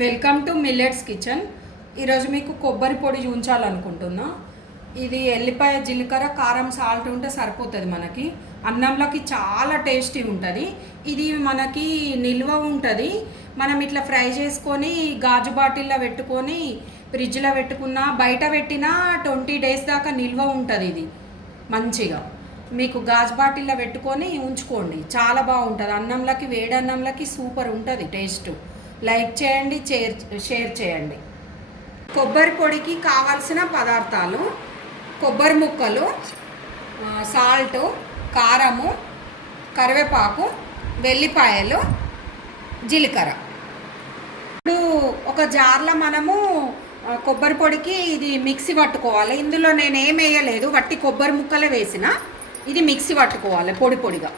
Welcome to millets kitchen. ఈరోజు మీకు కొబ్బరి పొడి చూపించాలనుకుంటున్నా ఇది ఎల్లిపాయ జీలకర్ర కారం సాల్ట్ ఉంటే సరిపోతుంది మనకి. అన్నంలోకి చాలా టేస్టీ ఉంటుంది. ఇది మనకి నిల్వ ఉంటుంది. మనం ఇట్లా ఫ్రై చేసుకొని గాజు బాటిల్లో పెట్టుకొని ఫ్రిడ్జ్లో పెట్టుకున్నా బయట పెట్టినా ట్వంటీ డేస్ దాకా నిల్వ ఉంటుంది ఇది. మంచిగా. మీకు గాజు బాటిల్లో పెట్టుకొని ఉంచుకోండి. చాలా బాగుంటుంది. అన్నంలోకి వేడి అన్నంలోకి సూపర్ ఉంటుంది టేస్ట్. లైక్ చేయండి షేర్ షేర్ చేయండి. కొబ్బరి పొడికి కావాల్సిన పదార్థాలు కొబ్బరి ముక్కలు సాల్ట్ కారము కరివేపాకు వెల్లిపాయలు జీలకర్ర. ఇప్పుడు ఒక జార్లో మనము కొబ్బరి పొడికి ఇది మిక్సీ పట్టుకోవాలి. ఇందులో నేను ఏం వేయలేదు వట్టి కొబ్బరి ముక్కలే వేసిన ఇది మిక్సీ పట్టుకోవాలి పొడి పొడిగా.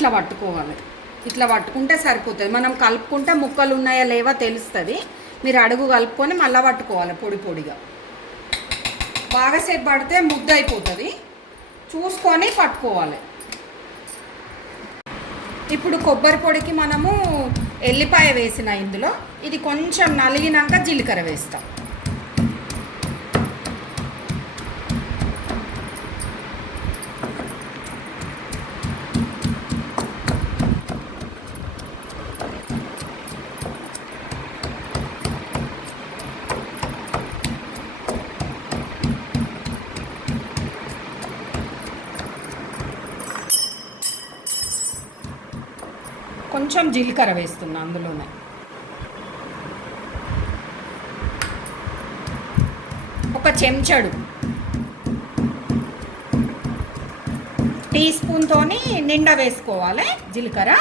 ఇట్లా పట్టుకోవాలి. ఇట్లా పట్టుకుంటే సరిపోతుంది. మనం కలుపుకుంటే ముక్కలు ఉన్నాయా లేవా తెలుస్తుంది. మీరు అడుగు కలుపుకొని మళ్ళీ పట్టుకోవాలి పొడి పొడిగా. బాగాసేపు పడితే ముద్ద అయిపోతుంది. చూసుకొని పట్టుకోవాలి. ఇప్పుడు కొబ్బరి పొడికి మనము ఎల్లిపాయ వేసిన ఇందులో. ఇది కొంచెం నలిగినాక జీలకర్ర వేస్తాం. కొంచెం జీలకర్ర వేస్తున్నా అందులోనే. ఒక చెంచాడు. టీ స్పూన్తోని నిండా వేసుకోవాలి జీలకర్ర.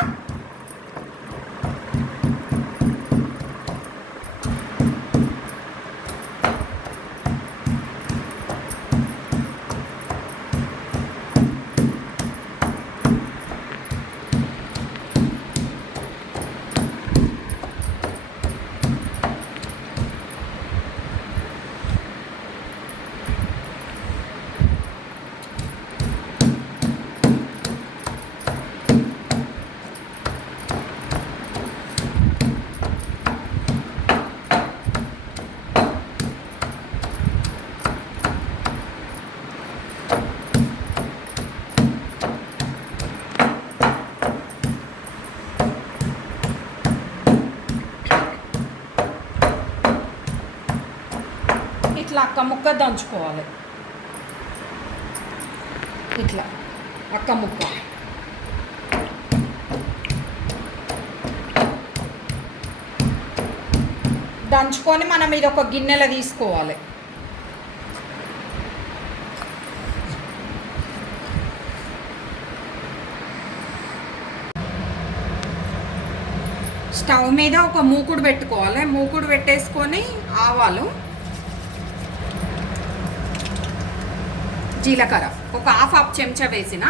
ఇట్లా అక్క ముక్క దంచుకోవాలి. ఇట్లా అక్క ముక్క. దంచుకొని మనం ఇది ఒక గిన్నెలో తీసుకోవాలి. స్టవ్ మీద ఒక మూకుడు పెట్టుకోవాలి. మూకుడు పెట్టేసుకొని ఆవాలు జీలకర్ర. ఒక హాఫ్ హాఫ్ చెంచా వేసిన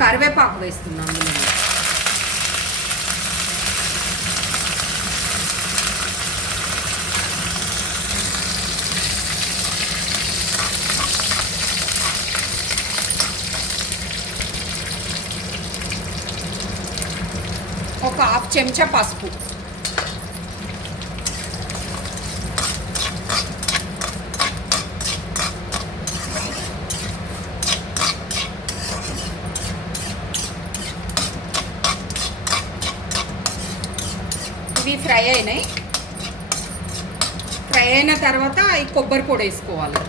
కరివేపాకు వేస్తున్నాం ఒక హాఫ్ చెంచా పసుపు ఇవి ఫ్రై అయినాయి. ఫ్రై అయిన తర్వాత ఈ కొబ్బరి పొడి వేసుకోవాలి.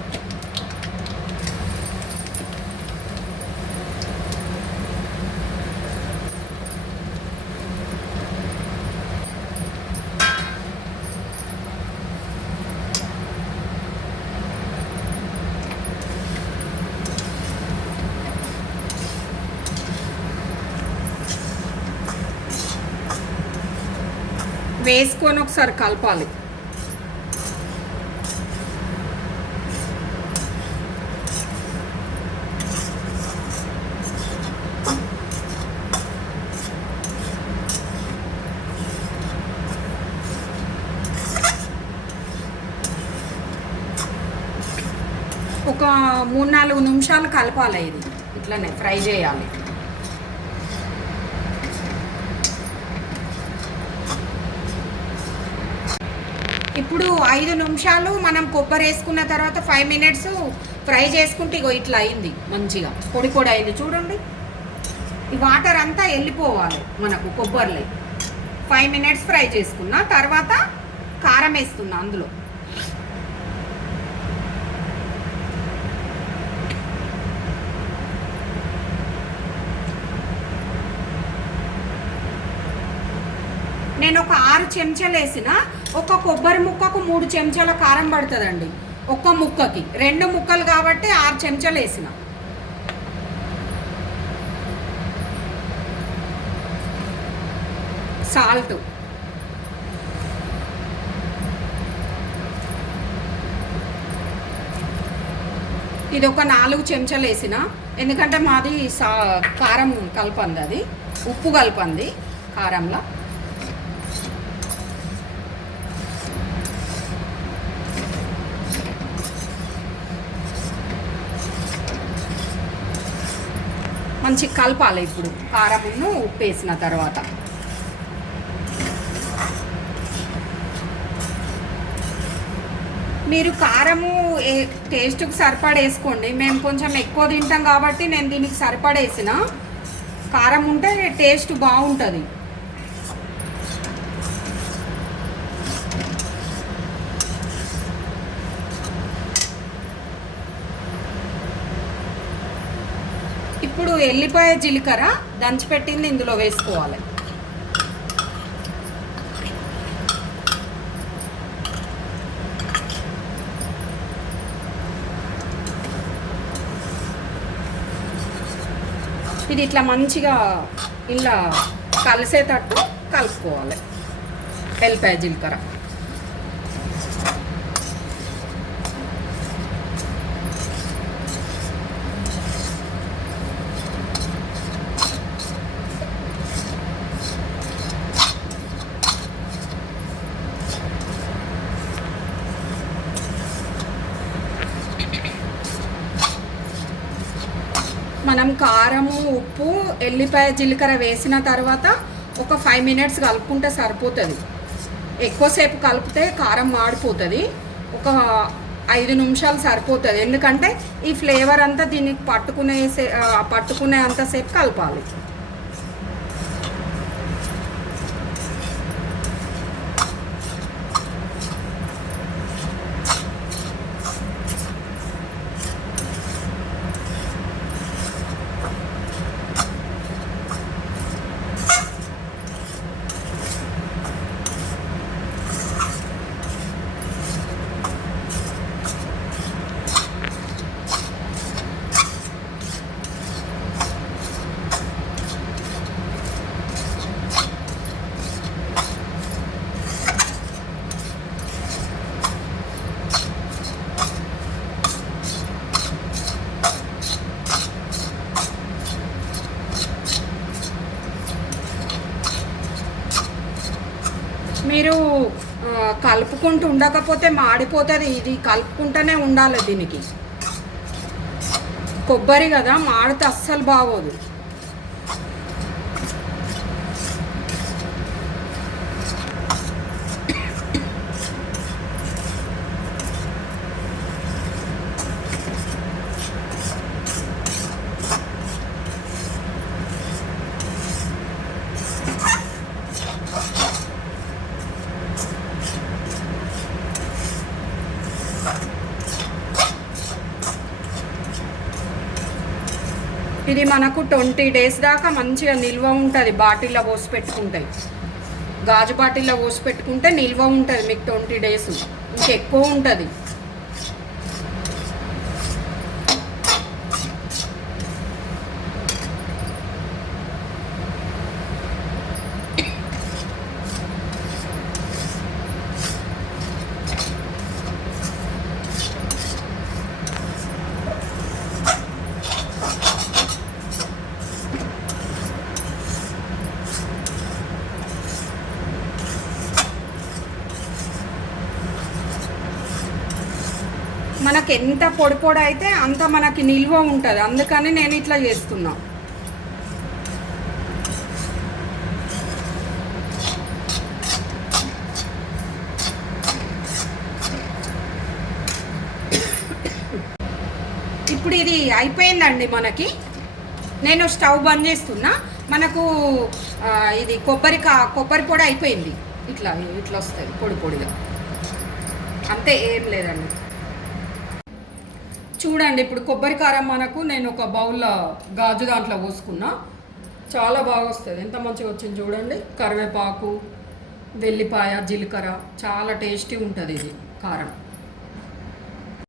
వేసుకొని ఒకసారి కలపాలి. ఒక మూడు నాలుగు నిమిషాలు కలపాలి ఇది. ఇట్లనే ఫ్రై చేయాలి. ఇప్పుడు ఐదు నిమిషాలు మనం కొబ్బరి వేసుకున్న తర్వాత ఫైవ్ మినిట్స్ ఫ్రై చేసుకుంటే ఇగో ఇట్లా అయింది మంచిగా. పొడి పొడి అయింది చూడండి. ఈ వాటర్ అంతా వెళ్ళిపోవాలి మనకు కొబ్బరిలో. ఫైవ్ మినిట్స్ ఫ్రై చేసుకున్నా తర్వాత కారం వేస్తున్నా అందులో. నేను ఒక ఆరు చెంచాలు వేసిన ఒక కొబ్బరి ముక్కకు మూడు చెంచాల కారం పడుతుందండి. ఒక్క ముక్కకి. రెండు ముక్కలు కాబట్టి ఆరు చెంచాలు వేసిన. సాల్ట్. ఇది ఒక నాలుగు చెంచాలు వేసిన. ఎందుకంటే మాది సా కారం కలపంది అది. ఉప్పు కలపంది కారంలో. మంచి కలపాలి ఇప్పుడు. కారమును ఉప్పు వేసిన తర్వాత. మీరు కారము ఏ టేస్ట్కి సరిపడ వేసుకోండి. మేము కొంచెం ఎక్కువ తింటాం కాబట్టి నేను దీనికి సరిపడేసిన కారం ఉంటే టేస్ట్ బాగుంటుంది. ఇప్పుడు ఎల్లిపాయ జీలకర్ర దంచిపెట్టింది ఇందులో వేసుకోవాలి. ఇది ఇట్లా మంచిగా ఇలా కలిసేటట్టు కలుపుకోవాలి. ఎల్లిపాయ జీలకర్ర. మనం కారము ఉప్పు ఎల్లిపాయ జీలకర్ర వేసిన తర్వాత ఒక ఫైవ్ మినిట్స్ కలుపుకుంటే సరిపోతుంది. ఎక్కువసేపు కలిపితే కారం మాడిపోతుంది. ఒక ఐదు నిమిషాలు సరిపోతుంది. ఎందుకంటే ఈ ఫ్లేవర్ అంతా దీనికి పట్టుకునే పట్టుకునే అంతసేపు కలపాలి. మీరు కలుపుకుంటూ ఉండకపోతే మాడిపోతుంది. ఇది కలుపుకుంటూనే ఉండాలి దీనికి. కొబ్బరి కదా మాడితే అస్సలు బాగోదు. ఇది మనకు ట్వంటీ డేస్ దాకా మంచిగా నిల్వ ఉంటుంది బాటిల్లో పోసి పెట్టుకుంటాయి గాజు బాటిల్లో పోసి పెట్టుకుంటే నిల్వ ఉంటుంది మీకు ట్వంటీ డేస్. ఇంకెక్కువ ఉంటుంది. మనకి ఎంత పొడి పొడి అయితే అంత మనకి నిల్వ ఉంటుంది. అందుకని నేను ఇట్లా చేస్తున్నా. ఇప్పుడు ఇది అయిపోయిందండి మనకి. నేను స్టవ్ బంద్ చేస్తున్నా. మనకు ఇది కొబ్బరి కా కొబ్బరి పొడి అయిపోయింది. ఇట్లా ఇట్లా వస్తుంది పొడి పొడిగా. అంతే ఏం లేదండి. చూడండి ఇప్పుడు కొబ్బరి కారం మనకు నేను ఒక బౌల్లో గాజు దాంట్లో పోసుకున్నా. చాలా బాగా వస్తుంది. ఎంత మంచిగా వచ్చింది చూడండి. కరివేపాకు వెల్లిపాయ జీలకర్ర చాలా టేస్టీ ఉంటుంది ఇది కారం.